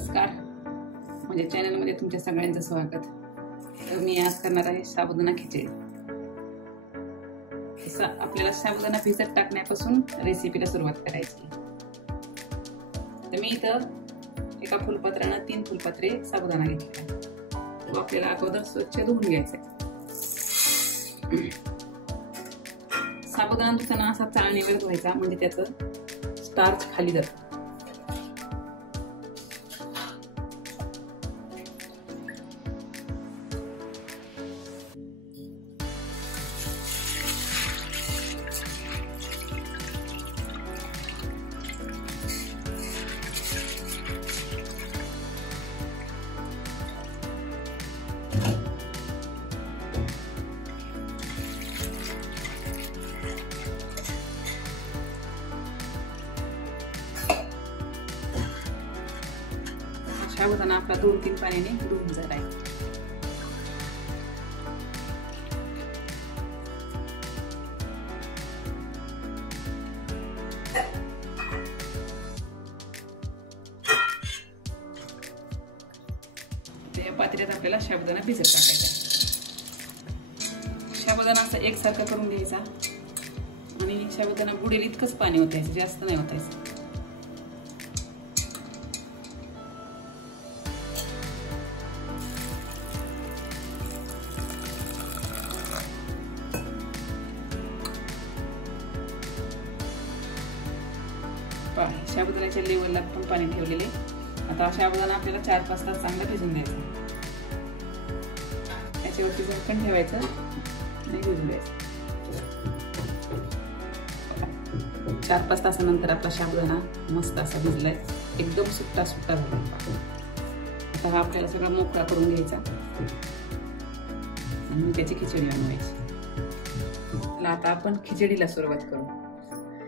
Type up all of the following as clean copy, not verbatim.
नमस्कार, माझ्या चॅनलमध्ये तुमच्या सगळ्यांचं स्वागत. तर मी आज करणार आहे साबुदाणा खिचडी. आपल्याला साबुदाणा भिजत टाकण्यापासून रेसिपीला सुरुवात करायची. तर मी इथं एका फुलपत्रानं 3 फुलपत्रे साबुदाणा घेतला. तो आपल्याला अगोदर स्वच्छ धुवून घ्यायचा. साबुदाणा धुताना असा चाळणीवर धुवायचा, म्हणजे त्याचं स्टार्च खाली जातं. साबुदाणा आपला 2-3 पाण्याने धुवून झालाय. या पात्र्यात आपल्याला साबुदाणा भिजत टाकायचा. साबुदाणा असा एकसारखा करून घ्यायचा आणि साबुदाणा बुडेल इतकंच पाणी ओतायचं, जास्त नाही ओतायचं. साबुदाण्याच्या लेवलला पण पाणी ठेवलेले. आता साबुदाणा आपल्याला 4-5 तास चांगला भिजून द्यायचा. याच्यावरती झाकण ठेवायचं आणि भिजून द्यायचं. 4-5 तासानंतर आपला साबुदाणा मस्त असा भिजलाय, एकदम सुट्टा सुट्टा झालाय. आता हा आपल्याला सगळा मोकळा करून घ्यायचा आणि त्याची खिचडी बनवायची. आता आपण खिचडीला सुरुवात करू.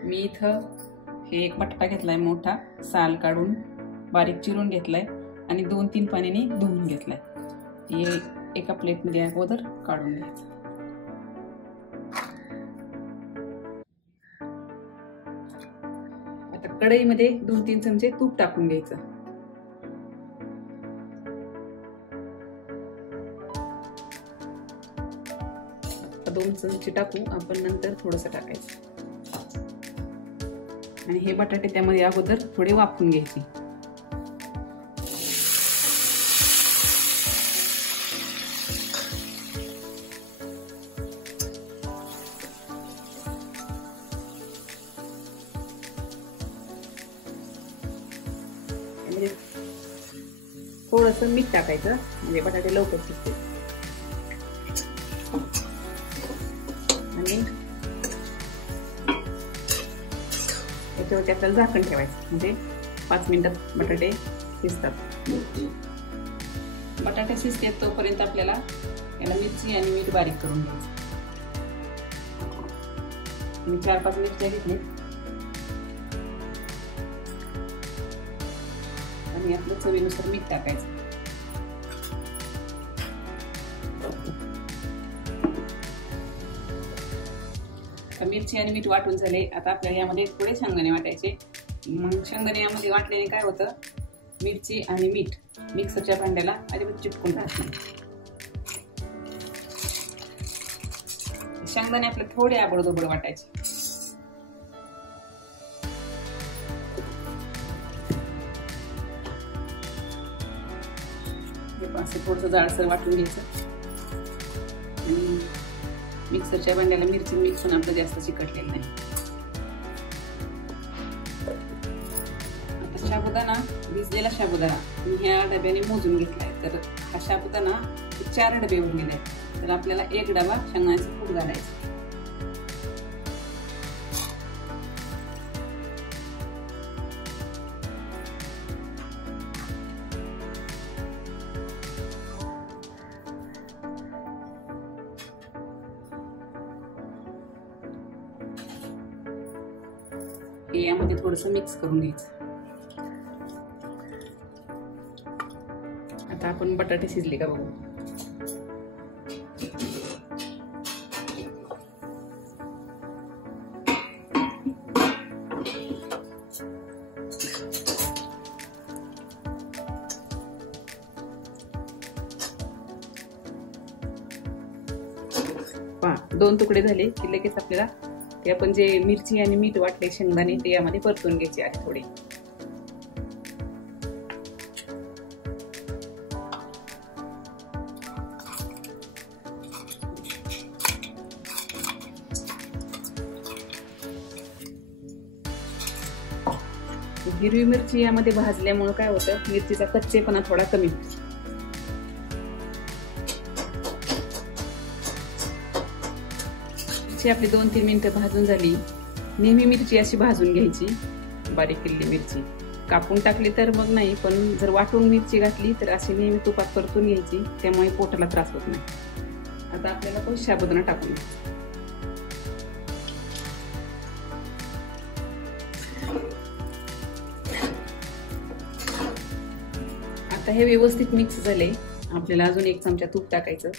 मी इथं हे एक बटाटा घेतलाय मोठा, साल काढून बारीक चिरून घेतलाय आणि 2-3 पाण्याने धुवून घेतलाय. हे एका प्लेटमध्ये अगोदर काढून घ्यायचं. आता कढईमध्ये 2-3 चमचे तूप टाकून घ्यायचं. आता 2 चमचे टाकू आपण, नंतर थोडंसं टाकायचं. आणि हे बटाटे त्यामध्ये अगोदर थोडे वाफवून घ्यायचे. थोडंसं मीठ टाकायचं, म्हणजे बटाटे लवकर शिजते. आणि त्याच्यावरती आपल्याला झाकण ठेवायचं, म्हणजे 5 मिनिटात बटाटे शिजतात. बटाटे शिजते तोपर्यंत आपल्याला याला मिरची आणि मीठ बारीक करून घ्यायचं. मी 4-5 मिरच्या घेतली आणि आपलं चवीनुसार मीठ टाकायचं. मिरची आणि मीठ वाटून झाले. आता आपल्याला यामध्ये थोडे शेंगदाणे वाटायचे. मग शेंगदाणे यामध्ये वाटल्याने काय होतं, मिरची आणि मीठ मिक्सरच्या भांड्याला अजिबात चिटकून राहत नाही. शेंगदाणे आपले थोडे आबडधोबड वाटायचे. असं थोडंसं जाडसर वाटून घ्यायचं आणि मिक्सरच्या भांड्याला मिरची मिक्स होऊन आपलं जास्त चिकटलेलं नाही. आता साबुदाणा, भिजलेला साबुदाणा मी ह्या डब्याने मोजून घेतलाय. तर हा साबुदाणा 4 डबे उरलेले आहेत. तर आपल्याला 1 डबा शेंगदाण्याचं कूट घालायचं. यामध्ये थोडंसं मिक्स करून घ्यायचं. आता आपण बटाटे शिजले का बघू. पहा 2 तुकडे झाले की लगेच आपल्याला ते आपण जे मिरची आणि मीठ वाटले शेंगदाणे ते यामध्ये परतून घ्यायचे आहे थोडे. हिरवी मिरची यामध्ये भाजल्यामुळे काय होतं, मिरचीचा कच्चेपणा थोडा कमी होतो. आपली 2-3 मिनिटं भाजून झाली. नेहमी मिरची अशी भाजून घ्यायची, बारीक केलेली मिरची. कापून टाकली तर मग नाही, पण जर वाटून मिरची घातली तर अशी नेहमी तुपात परतून घ्यायची, त्यामुळे पोटाला त्रास होत नाही. आता आपल्याला तो साबुदाणा टाकून आता हे व्यवस्थित मिक्स झाले. आपल्याला अजून 1 चमचा तूप टाकायचं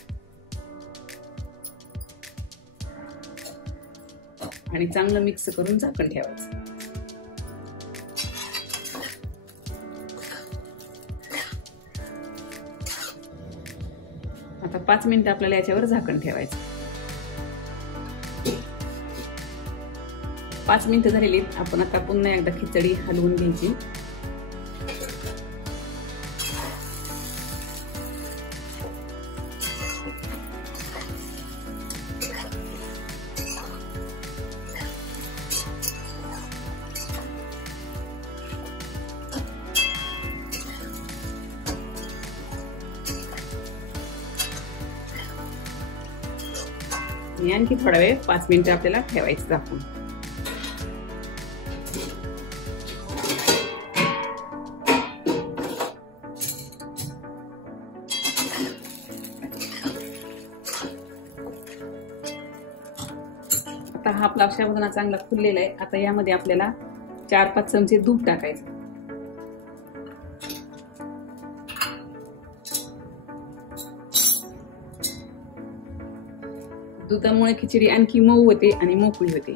आणि चांगलं मिक्स करून झाकण ठेवायचं. आता 5 मिनिटं आपल्याला याच्यावर झाकण ठेवायचं. 5 मिनिटं झालेली. आपण आता पुन्हा एकदा खिचडी हलवून घ्यायची. आणखी थोडा वेळ 5 मिनिटं आपल्याला ठेवायचं झाकून. आता हा आपला साबुदाणा चांगला फुललेला आहे. आता यामध्ये आपल्याला 4-5 चमचे दूध टाकायचं. दुधामुळे खिचडी आणखी मऊ होते आणि मोकळी होते.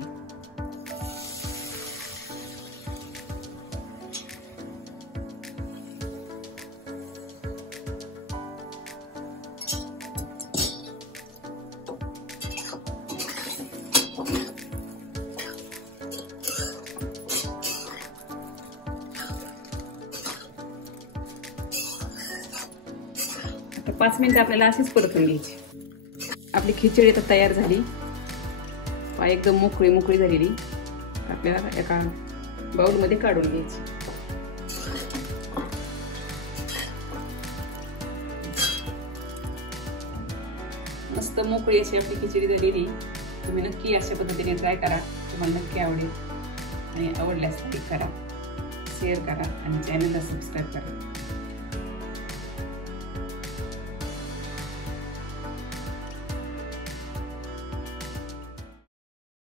आता 5 मिनिटं आपल्याला अशीच परतून घ्यायची. आपली खिचडी आता तयार झाली. एकदम मोकळी झालेली. आपल्याला एका बाउलमध्ये काढून घ्यायची. मस्त मोकळी अशी आपली खिचडी झालेली. तुम्ही नक्की अशा पद्धतीने ट्राय करा. तुम्हाला नक्की आवडेल आणि आवडल्यास लाईक करा, शेअर करा आणि चॅनलला सबस्क्राईब करा.